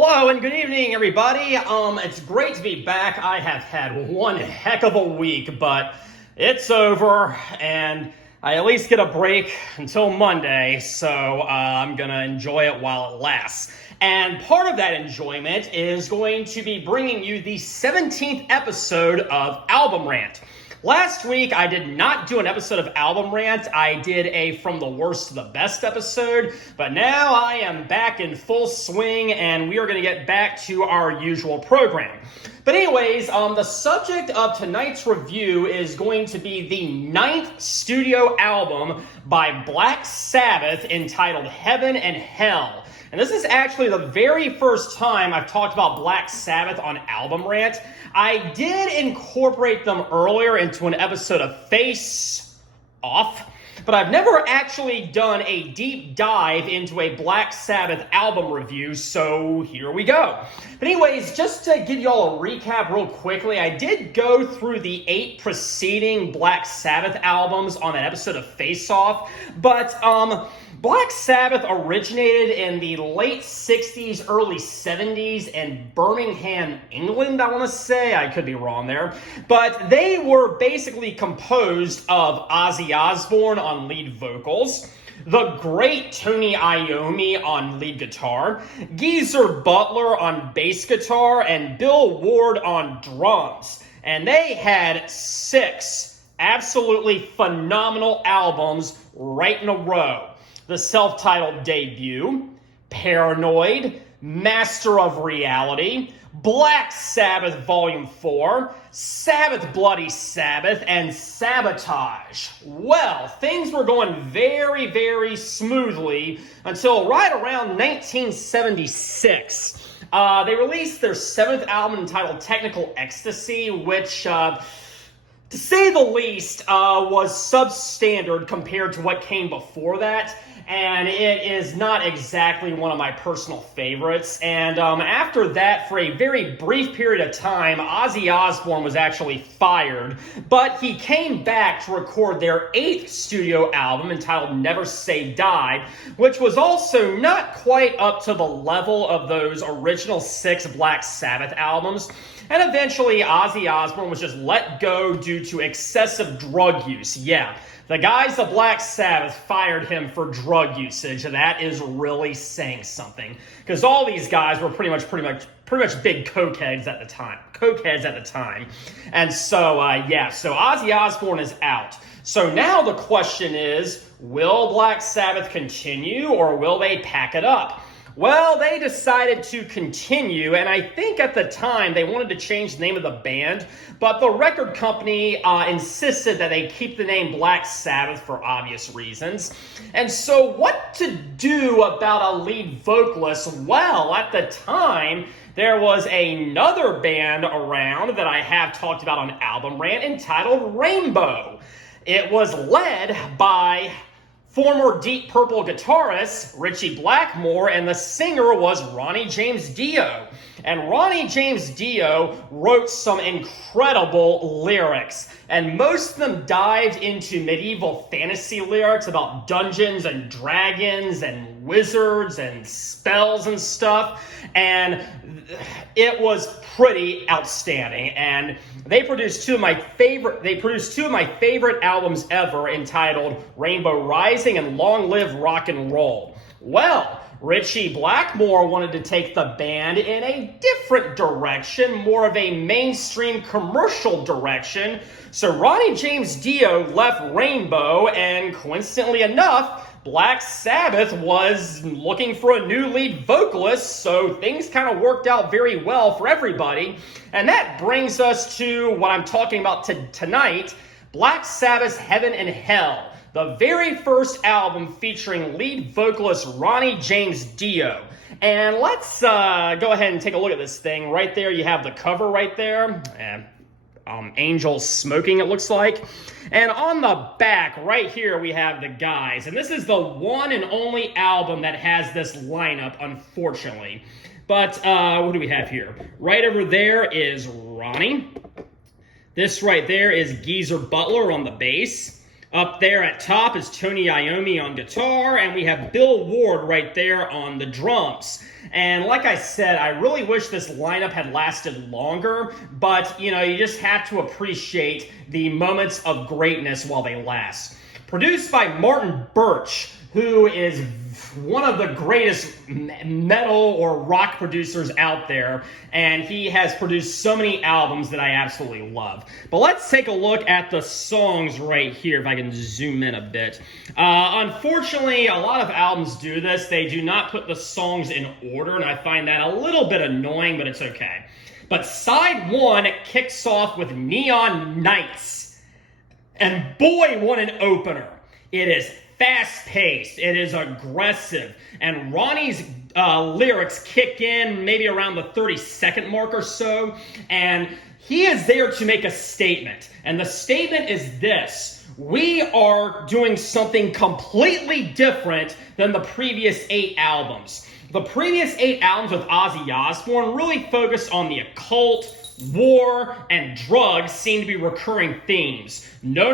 Hello and good evening, everybody. It's great to be back. I have had one heck of a week, but it's over, and I at least get a break until Monday, so I'm gonna enjoy it while it lasts. And part of that enjoyment is going to be bringing you the 17th episode of Album Rant. Last week, I did not do an episode of Album Rant. I did a From the Worst to the Best episode, but now I am back in full swing, and we are going to get back to our usual program. But anyways, the subject of tonight's review is going to be the 9th studio album by Black Sabbath entitled Heaven and Hell. And this is actually the very first time I've talked about Black Sabbath on Album Rant. I did incorporate them earlier into an episode of Face Off, but I've never actually done a deep dive into a Black Sabbath album review, so here we go. But anyways, just to give you all a recap real quickly, I did go through the 8 preceding Black Sabbath albums on an episode of Face Off, but Black Sabbath originated in the late 60s, early 70s in Birmingham, England, I want to say. I could be wrong there. But they were basically composed of Ozzy Osbourne on lead vocals, the great Tony Iommi on lead guitar, Geezer Butler on bass guitar, and Bill Ward on drums. And they had 6 absolutely phenomenal albums right in a row. The self-titled debut, Paranoid, Master of Reality, Black Sabbath Volume 4, Sabbath Bloody Sabbath, and Sabotage. Well, things were going very, very smoothly until right around 1976. They released their 7th album entitled Technical Ecstasy, which to say the least, was substandard compared to what came before that, and it is not exactly one of my personal favorites. And after that, for a very brief period of time, Ozzy Osbourne was actually fired, but he came back to record their 8th studio album entitled Never Say Die, which was also not quite up to the level of those original 6 Black Sabbath albums. And eventually, Ozzy Osbourne was just let go due to excessive drug use. Yeah, the guys of Black Sabbath fired him for drug usage, and that is really saying something. Because all these guys were pretty much big cokeheads at the time. And so, so Ozzy Osbourne is out. So now the question is, will Black Sabbath continue, or will they pack it up? Well, they decided to continue, and I think at the time they wanted to change the name of the band, but the record company insisted that they keep the name Black Sabbath for obvious reasons. And so what to do about a lead vocalist? Well, at the time, there was another band around that I have talked about on Album Rant entitled Rainbow. It was led by former Deep Purple guitarist Ritchie Blackmore, and the singer was Ronnie James Dio. And Ronnie James Dio wrote some incredible lyrics, and most of them dived into medieval fantasy lyrics about dungeons and dragons and wizards and spells and stuff, and it was pretty outstanding. And they produced two of my favorite albums ever, entitled Rainbow Rising and Long Live Rock and Roll. Well, Ritchie Blackmore wanted to take the band in a different direction, more of a mainstream commercial direction. So Ronnie James Dio left Rainbow, and coincidentally enough, Black Sabbath was looking for a new lead vocalist, so things kind of worked out very well for everybody. And that brings us to what I'm talking about tonight, Black Sabbath's Heaven and Hell, the very first album featuring lead vocalist Ronnie James Dio. And let's go ahead and take a look at this thing. Right there, you have the cover right there. Angels smoking, it looks like. And on the back, right here, we have the guys. And this is the one and only album that has this lineup, unfortunately. But what do we have here? Right over there is Ronnie. This right there is Geezer Butler on the bass. Up there at top is Tony Iommi on guitar, and we have Bill Ward right there on the drums. And like I said, I really wish this lineup had lasted longer, but you just have to appreciate the moments of greatness while they last. Produced by Martin Birch, who is one of the greatest metal or rock producers out there, and he has produced so many albums that I absolutely love. But let's take a look at the songs right here, if I can zoom in a bit. Unfortunately, a lot of albums do this. They do not put the songs in order, and I find that a little bit annoying, but it's okay. But side one kicks off with Neon Nights, and boy, what an opener. It is fast-paced, it is aggressive, and Ronnie's lyrics kick in maybe around the 30-second mark or so, and he is there to make a statement, and the statement is this: we are doing something completely different than the previous 8 albums. The previous 8 albums with Ozzy Osbourne really focused on the occult, war, and drugs seem to be recurring themes. No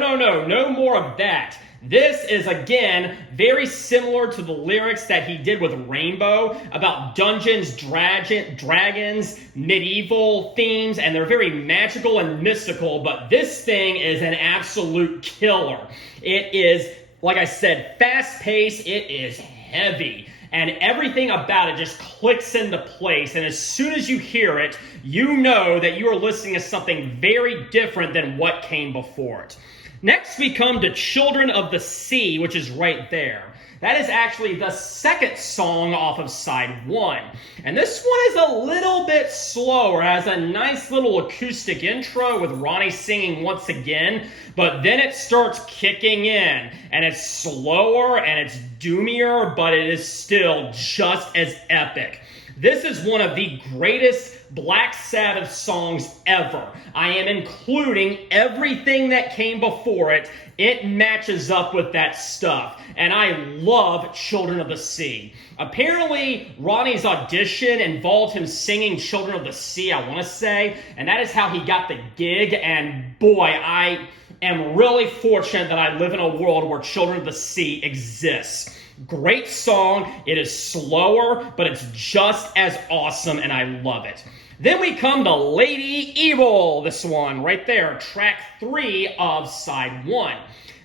more of that. This is, again, very similar to the lyrics that he did with Rainbow about dungeons, dragons, medieval themes, and they're very magical and mystical, but this thing is an absolute killer. It is, like I said, fast-paced, it is heavy, and everything about it just clicks into place, and as soon as you hear it, you know that you are listening to something very different than what came before it. Next, we come to Children of the Sea, which is right there. That is actually the second song off of side one. And this one is a little bit slower. It has a nice little acoustic intro with Ronnie singing once again, but then it starts kicking in, and it's slower and it's doomier, but it is still just as epic. This is one of the greatest Black Sabbath songs ever. I am including everything that came before it. It matches up with that stuff. And I love Children of the Sea. Apparently, Ronnie's audition involved him singing Children of the Sea, I want to say. And that is how he got the gig. And boy, I am really fortunate that I live in a world where Children of the Sea exists. Great song. It is slower, but it's just as awesome, and I love it. Then we come to Lady Evil, this one right there, track 3 of side 1.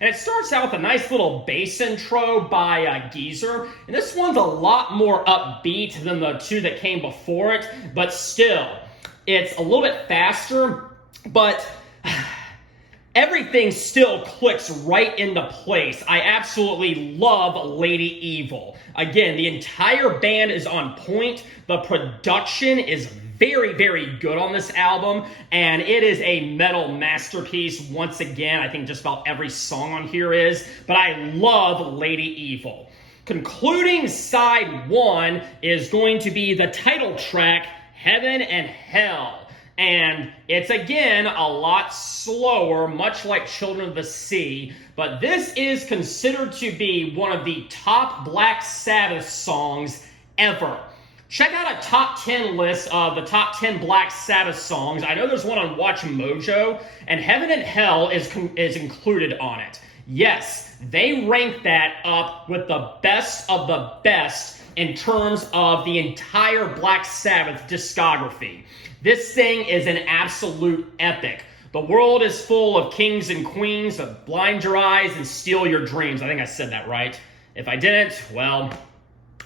And it starts out with a nice little bass intro by Geezer. And this one's a lot more upbeat than the 2 that came before it, but still, it's a little bit faster, but everything still clicks right into place. I absolutely love Lady Evil. Again, the entire band is on point. The production is very, very good on this album, and it is a metal masterpiece. Once again, I think just about every song on here is, but I love Lady Evil. Concluding side 1 is going to be the title track, Heaven and Hell. And it's, again, a lot slower, much like Children of the Sea, but this is considered to be one of the top Black Sabbath songs ever. Check out a top 10 list of the top 10 Black Sabbath songs. I know there's one on Watch Mojo, and Heaven and Hell is included on it. Yes, they rank that up with the best of the best in terms of the entire Black Sabbath discography. This thing is an absolute epic. The world is full of kings and queens that blind your eyes and steal your dreams. I think I said that right. If I didn't, well,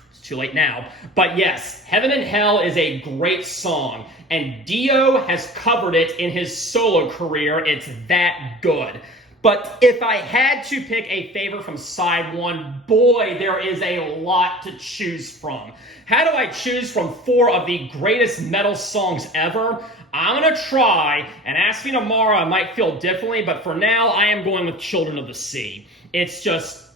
it's too late now. But yes, Heaven and Hell is a great song, and Dio has covered it in his solo career. It's that good. But if I had to pick a favorite from side 1, boy, there is a lot to choose from. How do I choose from 4 of the greatest metal songs ever? I'm going to try, and ask me tomorrow, I might feel differently, but for now, I am going with Children of the Sea. It's just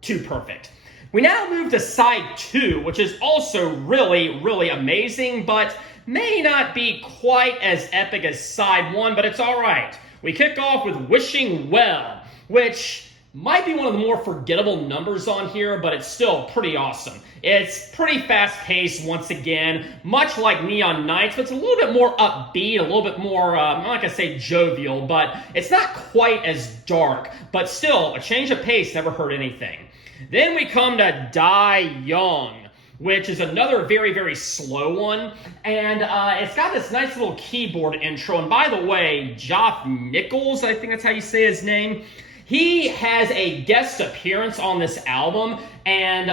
too perfect. We now move to side 2, which is also really, really amazing, but may not be quite as epic as side 1, but it's all right. We kick off with Wishing Well, which Might be one of the more forgettable numbers on here, but it's still pretty awesome. It's pretty fast-paced once again, much like Neon Nights, but it's a little bit more upbeat, a little bit more, I'm not going to say jovial, but it's not quite as dark. But still, a change of pace never hurt anything. Then we come to Die Young, which is another very, very slow one. And it's got this nice little keyboard intro. And by the way, Joff Nichols, I think that's how you say his name, he has a guest appearance on this album, and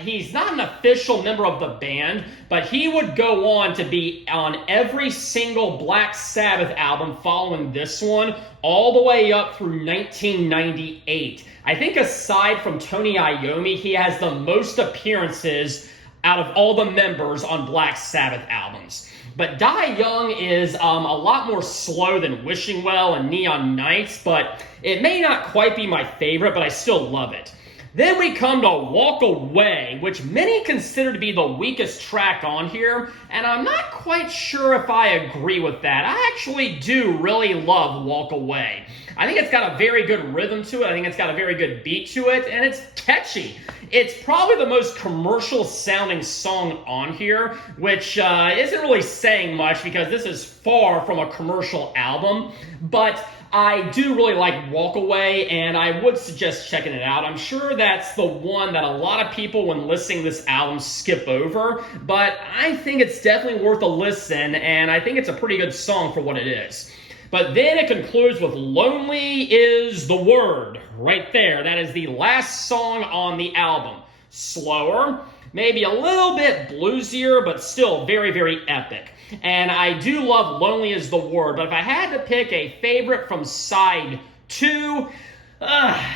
he's not an official member of the band, but he would go on to be on every single Black Sabbath album following this one, all the way up through 1998. I think aside from Tony Iommi, he has the most appearances out of all the members on Black Sabbath albums. But Die Young is a lot more slow than Wishing Well and Neon Nights, but it may not quite be my favorite, but I still love it. Then we come to Walk Away, which many consider to be the weakest track on here, and I'm not quite sure if I agree with that. I actually do really love Walk Away. I think it's got a very good rhythm to it. I think it's got a very good beat to it, and it's catchy. It's probably the most commercial sounding song on here, which isn't really saying much because this is far from a commercial album, but I do really like Walk Away, and I would suggest checking it out. I'm sure that's the one that a lot of people, when listening to this album, skip over, but I think it's definitely worth a listen, and I think it's a pretty good song for what it is. But then it concludes with Lonely Is the Word, right there. That is the last song on the album. Slower, maybe a little bit bluesier, but still very, very epic. And I do love Lonely Is the Word, but if I had to pick a favorite from side 2,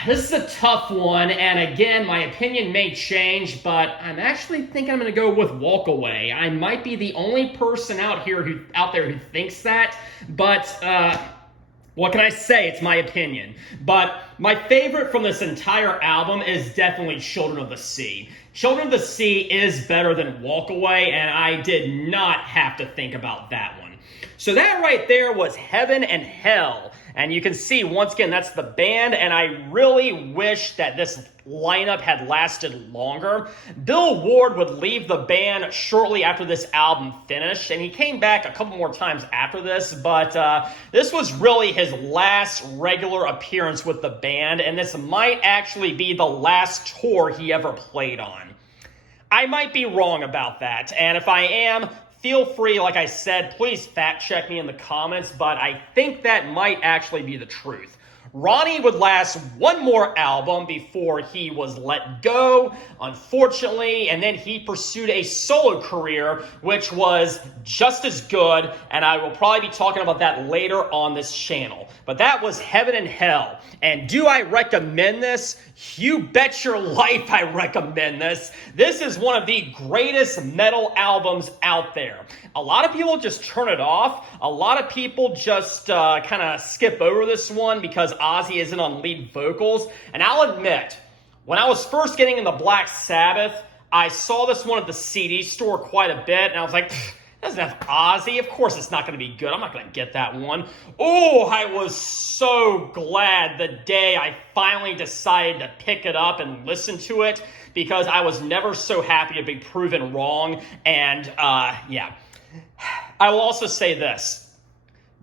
this is a tough one, and again, my opinion may change, but I'm actually thinking I'm going to go with Walk Away. I might be the only person out there who thinks that, but what can I say? It's my opinion. But my favorite from this entire album is definitely Children of the Sea. Children of the Sea is better than Walk Away, and I did not have to think about that one. So that right there was Heaven and Hell. And you can see, once again, that's the band, and I really wish that this lineup had lasted longer. Bill Ward would leave the band shortly after this album finished, and he came back a couple more times after this, but this was really his last regular appearance with the band, and this might actually be the last tour he ever played on. I might be wrong about that, and if I am, feel free, like I said, please fact check me in the comments, but I think that might actually be the truth. Ronnie would last one more album before he was let go, unfortunately, and then he pursued a solo career, which was just as good, and I will probably be talking about that later on this channel. But that was Heaven and Hell. And do I recommend this? You bet your life I recommend this. This is one of the greatest metal albums out there. A lot of people just turn it off. A lot of people just kind of skip over this one because Ozzy isn't on lead vocals. And I'll admit, when I was first getting into Black Sabbath, I saw this one at the CD store quite a bit, and I was like, it doesn't have Ozzy. Of course it's not going to be good. I'm not going to get that one. Oh, I was so glad the day I finally decided to pick it up and listen to it, because I was never so happy to be proven wrong. And yeah, I will also say this.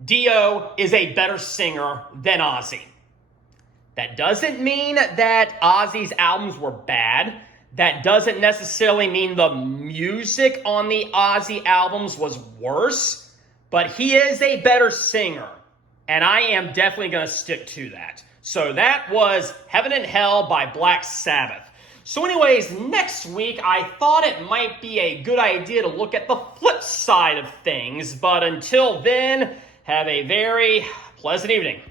Dio is a better singer than Ozzy. That doesn't mean that Ozzy's albums were bad. That doesn't necessarily mean the music on the Ozzy albums was worse, but he is a better singer, and I am definitely going to stick to that. So that was Heaven and Hell by Black Sabbath. So anyways, next week, I thought it might be a good idea to look at the flip side of things, but until then, have a very pleasant evening.